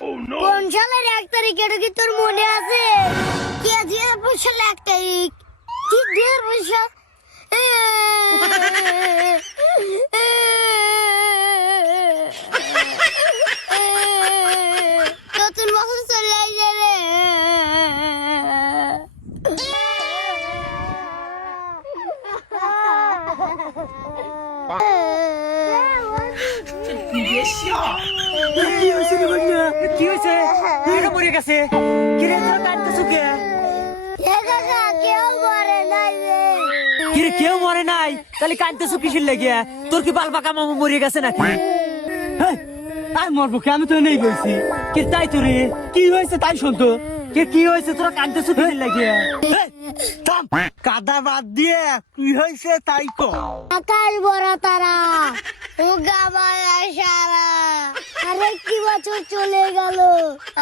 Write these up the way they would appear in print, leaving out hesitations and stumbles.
কোন সালের 1 তারিখ এটা কি তোর মনে আছে? কে 2005 সালের 1 তারিখ? কি 2005 সাল? নতুন বছর চলে আসে রে। কি হয়েছে রে বন্যা? কি হয়েছে? এটা মরে গেছে। কিরে তোরা কাঁদতেছো কে? কেউ মরে নাই রে। কিরে কেউ মরে নাই? তাহলে কাঁদতেছো কিসের লাগিয়া? তোর কি বাল বাঁকা মামা মরে গেছে নাকি? তাই মরবো কে? আমি তো নেই বলছি। কি তাই তো রে? কি হয়েছে তাই শুনতো? কি হয়েছে তোরা কাঁদতেছো কিসের লাগিয়া? কাদা বাদ দিয়ে কি হয়েছে তাই তো? আকাশ ভরা তারা, উগামায়া সারা। আরে কি বছর চলে গেল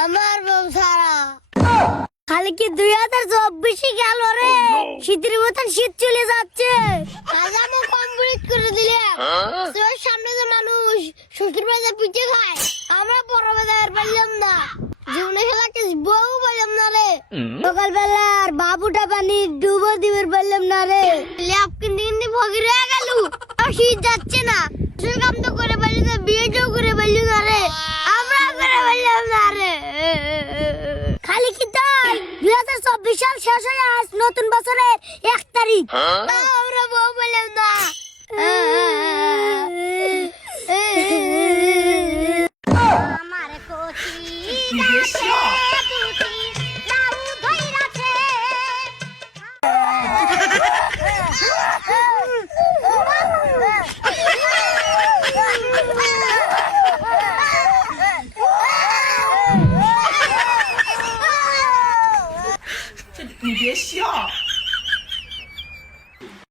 আমার বউ সারা। খালি কি 2024 গেল রে? শীতের মতন শীত চলে যাচ্ছে। আজ আমি কমপ্লিট করে দিলাম। তোর সামনে যে মানুষ শ্বশুর বাড়িতে পিঠে খায়, আমরা বড় বাজার পারলাম না। জীবনে খেলাকে বউ পারলাম না রে। সকালবেলা আর বাবুটা পানি ডুবো দিবার পারলাম না রে। ল্যাপ কিনতে কিনতে ভগির হয়ে গেল। আর শীত যাচ্ছে না। সেই কাম তো করে পারলি না, বিয়েটাও করে পারলি না রে। আমরা করে পারলাম না রে। খালি কি তাই 2024 সাল শেষ হয়ে আজ নতুন বছরের 1 তারিখ। আমরা বউ পেলাম না।